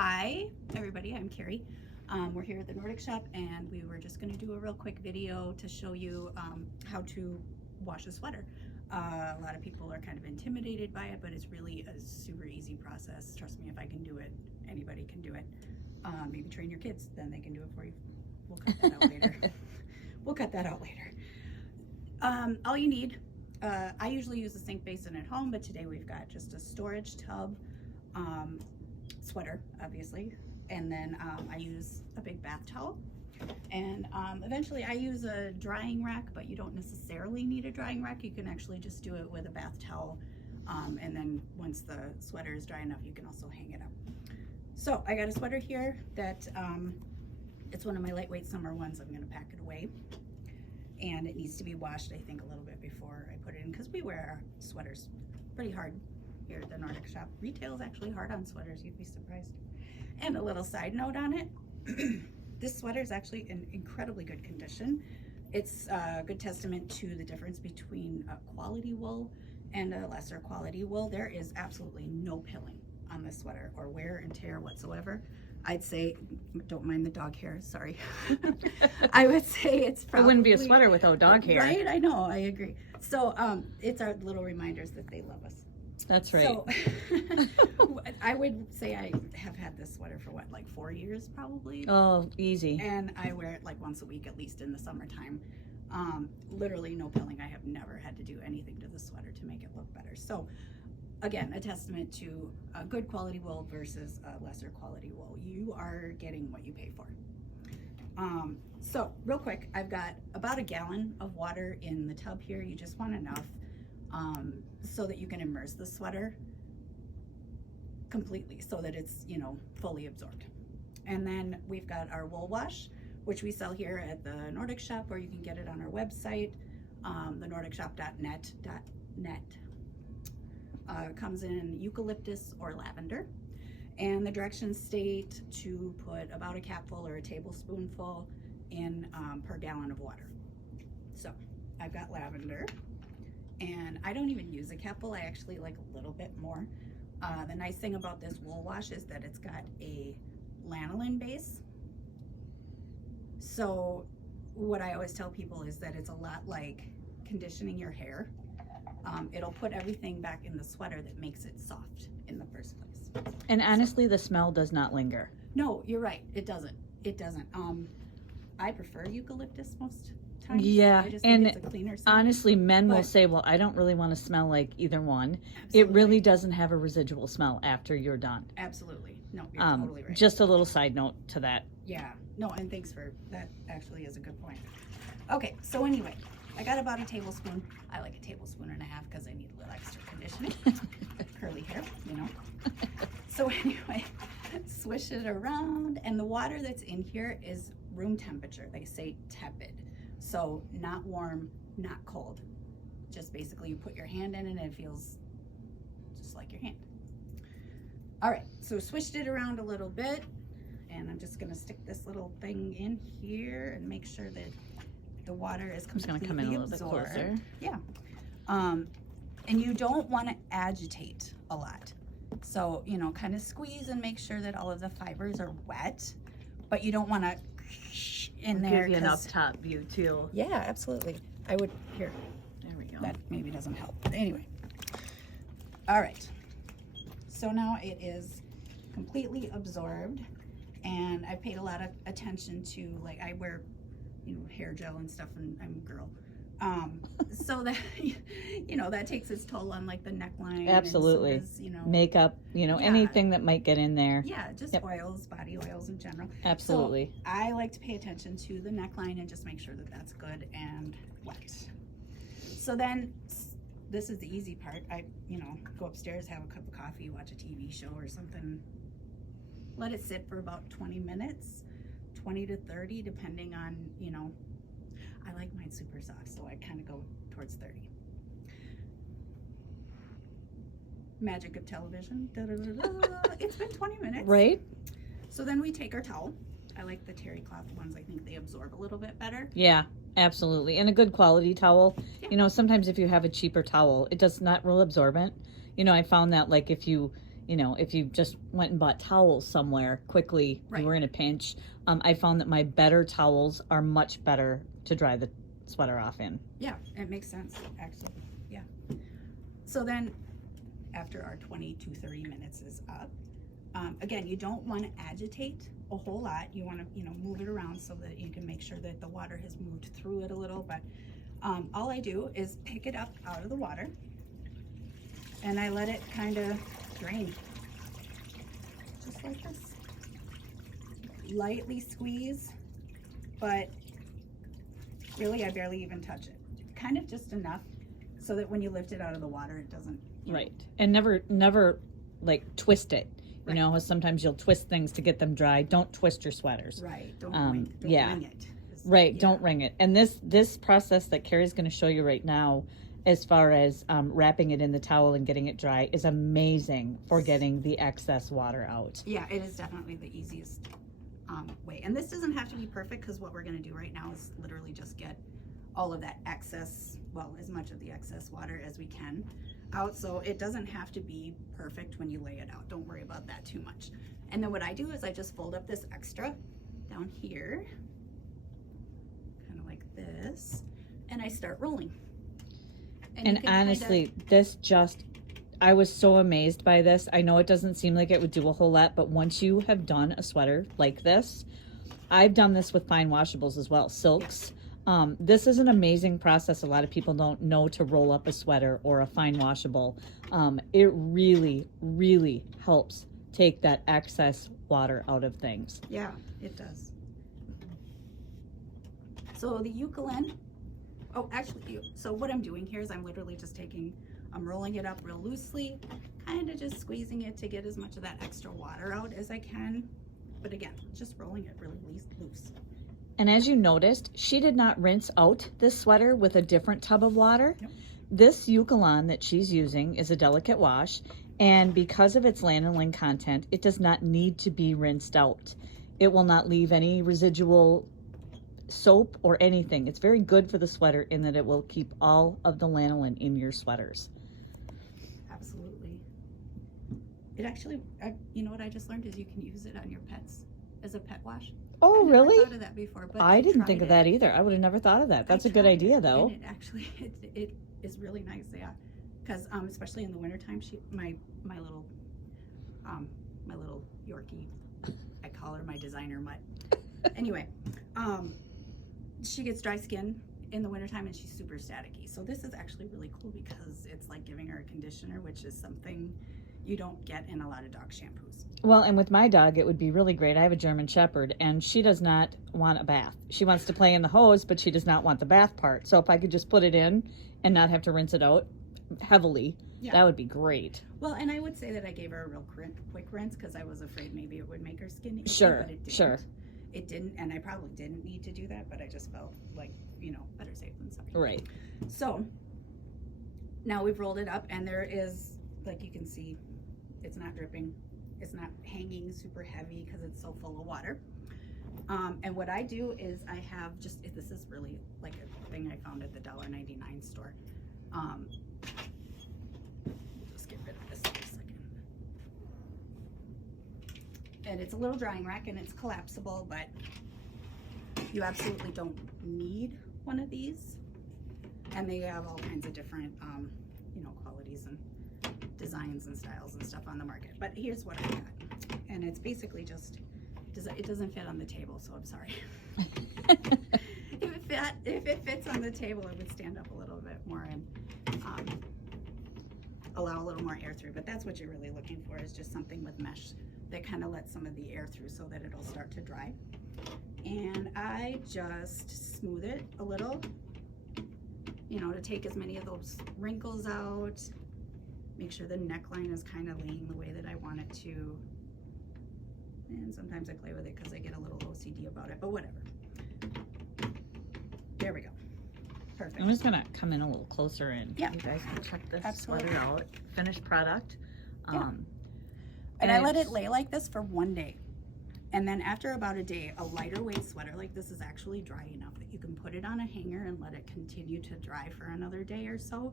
Hi, everybody. I'm Carrie. We're here at the Nordic Shop, and we were just going to do a real quick video to show you how to wash a sweater. A lot of people are kind of intimidated by it, but it's really a super easy process. Trust me, if I can do it, anybody can do it. Maybe train your kids, then they can do it for you. We'll cut that out later. We'll cut that out later. All you need, I usually use a sink basin at home, but today we've got just a storage tub, sweater, obviously, and then I use a big bath towel, and eventually I use a drying rack, but you don't necessarily need a drying rack. You can actually just do it with a bath towel, and then once the sweater is dry enough, you can also hang it up. So I got a sweater here that it's one of my lightweight summer ones. I'm going to pack it away, and it needs to be washed, I think, a little bit before I put it in, because we wear our sweaters pretty hard here at the Nordic Shop. Retail is actually hard on sweaters, you'd be surprised. And a little side note on it, this sweater is actually in incredibly good condition. It's a good testament to the difference between a quality wool and a lesser quality wool. There is absolutely no pilling on this sweater or wear and tear whatsoever. I'd say, don't mind the dog hair, sorry. I would say it's probably... It wouldn't be a sweater without dog hair. Right, I know, I agree. So it's our little reminders that they love us. That's right. So I would say I have had this sweater for what, like 4 years probably? Oh, easy. And I wear it like once a week, at least in the summertime. Literally no pilling. I have never had to do anything to the sweater to make it look better. So again, a testament to a good quality wool versus a lesser quality wool. You are getting what you pay for. So real quick, I've got about a gallon of water in the tub here. You just want enough so that you can immerse the sweater completely so that it's, you know, fully absorbed. And then we've got our wool wash, which we sell here at the Nordic Shop, or you can get it on our website, thenordicshop.net. Comes in eucalyptus or lavender, and the directions state to put about a capful or a tablespoonful in per gallon of water. So I've got lavender, and I don't even use a capful. I actually like a little bit more. The nice thing about this wool wash is that it's got a lanolin base. So what I always tell people is that it's a lot like conditioning your hair. It'll put everything back in the sweater that makes it soft in the first place. And honestly, the smell does not linger. No, you're right. It doesn't. It doesn't. I prefer eucalyptus most times. Yeah, I just and think it's a cleaner scent. honestly, men will say, well, I don't really want to smell like either one. Absolutely. It really doesn't have a residual smell after you're done. Absolutely. No, you're totally right. Just a little side note to that. Yeah. No, and thanks for that. Actually is a good point. Okay, so anyway, I got about a tablespoon. I like a tablespoon and a half because I need a little extra conditioning. Curly hair, you know. So anyway, swish it around, and the water that's in here is room temperature. They say tepid. So not warm, not cold. Just basically you put your hand in and it feels just like your hand. All right, so swished it around a little bit, and I'm just gonna stick this little thing in here and make sure that the water is completely I'm just gonna come in a little absorbed. bit closer. Yeah. And you don't want to agitate a lot. So, you know, kind of squeeze and make sure that all of the fibers are wet, but you don't want to in there. Give you enough top view too. Yeah, absolutely. I would, here, There we go. that maybe doesn't help. But anyway. All right. So now it is completely absorbed, and I paid a lot of attention to, like, I wear, you know, hair gel and stuff, and I'm a girl. So that, you know, that takes its toll on like the neckline. Absolutely. And so does, you know, Makeup, you know, Yeah. anything that might get in there. yeah, just Yep. oils, body oils in general. Absolutely. So I like to pay attention to the neckline and just make sure that that's good and wet. So then this is the easy part. I, you know, go upstairs, have a cup of coffee, watch a TV show or something. Let it sit for about 20 minutes, 20 to 30, depending on, you know, I like mine super soft, so I kind of go towards 30. Magic of television. Da, da, da, da. It's been 20 minutes. Right? So then we take our towel. I like the terry cloth ones. I think they absorb a little bit better. Yeah, absolutely. And a good quality towel. Yeah. You know, sometimes if you have a cheaper towel, it does not real absorbent. You know, I found that like if you You know, if you just went and bought towels somewhere quickly, Right. you were in a pinch. I found that my better towels are much better to dry the sweater off in. Yeah, it makes sense, actually. Yeah. So then, after our 20 to 30 minutes is up, again, you don't want to agitate a whole lot. You want to, you know, move it around so that you can make sure that the water has moved through it a little. But all I do is pick it up out of the water, and I let it kind of drain, just like this. Lightly squeeze, but really I barely even touch it. Kind of just enough so that when you lift it out of the water, it doesn't, you know. Right. And never like twist it. You Right. know how sometimes you'll twist things to get them dry. Don't twist your sweaters. Right. Don't wring yeah. it. Right. Yeah. Don't wring it. And this process that Carrie's going to show you right now, as far as wrapping it in the towel and getting it dry, is amazing for getting the excess water out. Yeah, it is definitely the easiest way. And this doesn't have to be perfect, because what we're going to do right now is literally just get all of that excess, well, as much of the excess water as we can out. So it doesn't have to be perfect when you lay it out. Don't worry about that too much. And then what I do is I just fold up this extra down here, kind of like this, and I start rolling. you And can honestly, I was so amazed by this. I know it doesn't seem like it would do a whole lot, but once you have done a sweater like this, I've done this with fine washables as well, silks. This is an amazing process. A lot of people don't know to roll up a sweater or a fine washable. It really, really helps take that excess water out of things. Yeah, it does. So the Eucalyptus, so what I'm doing here is I'm literally just I'm rolling it up real loosely, kind of just squeezing it to get as much of that extra water out as I can. But again, just rolling it really loose. And as you noticed, she did not rinse out this sweater with a different tub of water. Nope. This Eucalyptus that she's using is a delicate wash, and because of its lanolin content, it does not need to be rinsed out. It will not leave any residual soap or anything. It's very good for the sweater in that it will keep all of the lanolin in your sweaters. Absolutely. It actually, you know what I just learned is you can use it on your pets as a pet wash. Oh, I never really? thought of that before, but I didn't think tried of that either. I would have never thought of that. That's a good tried idea, it, though. And it actually, it is really nice, yeah. Because especially in the wintertime, my little Yorkie, I call her my designer mutt. Anyway, she gets dry skin in the wintertime and she's super staticky. So this is actually really cool because it's like giving her a conditioner, which is something you don't get in a lot of dog shampoos. Well, and with my dog, it would be really great. I have a German Shepherd, and she does not want a bath. She wants to play in the hose, but she does not want the bath part. So if I could just put it in and not have to rinse it out heavily, that would be great. Well, and I would say that I gave her a real quick rinse because I was afraid maybe it would make her skin itchy, Sure, but it didn't. sure. It didn't, and I probably didn't need to do that, but I just felt like, better safe than sorry. Right. So now we've rolled it up, and there is, like you can see, it's not dripping. It's not hanging super heavy because it's so full of water. And what I do is I have this is really like a thing I found at the $1.99 store. Just get rid of this for a second. And it's a little drying rack, and it's collapsible, but you absolutely don't need one of these. And they have all kinds of different, qualities and designs and styles and stuff on the market. But here's what I got. And it's basically it doesn't fit on the table, so I'm sorry. If it fits on the table, it would stand up a little bit more and allow a little more air through. But that's what you're really looking for, is just something with mesh that kind of lets some of the air through so that it'll start to dry. And I just smooth it a little, to take as many of those wrinkles out. Make sure the neckline is kind of laying the way that I want it to. And sometimes I play with it because I get a little OCD about it, but whatever. There we go. Perfect. I'm just going to come in a little closer and Yeah. you guys can check this Absolutely. sweater out. Finished product. Yeah. And I let it lay like this for 1 day. And then after about a day, a lighter weight sweater like this is actually dry enough that you can put it on a hanger and let it continue to dry for another day or so.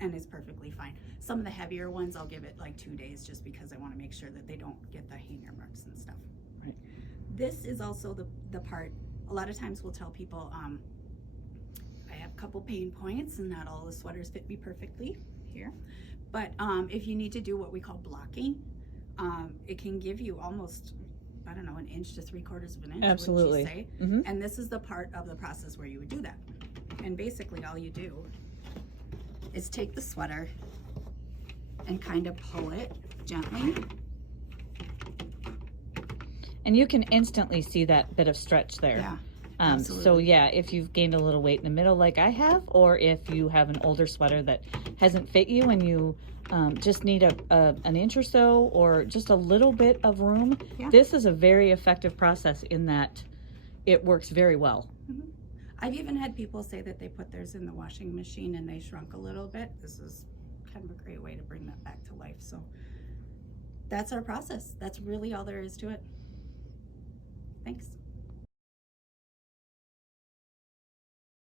and it's perfectly fine. Some of the heavier ones, I'll give it like 2 days just because I want to make sure that they don't get the hanger marks and stuff. Right. This is also the part, a lot of times we'll tell people, I have a couple pain points and not all the sweaters fit me perfectly here. But if you need to do what we call blocking, it can give you almost, I don't know, 1 inch to 3/4 of an inch. Absolutely. Wouldn't you say? Mhm. And this is the part of the process where you would do that. And basically all you do is take the sweater and kind of pull it gently. And you can instantly see that bit of stretch there. Yeah. So absolutely. yeah, if you've gained a little weight in the middle like I have, or if you have an older sweater that hasn't fit you and you just need an inch or so, or just a little bit of room, Yeah. this is a very effective process in that it works very well. I've even had people say that they put theirs in the washing machine and they shrunk a little bit. This is kind of a great way to bring that back to life. So that's our process. That's really all there is to it. Thanks.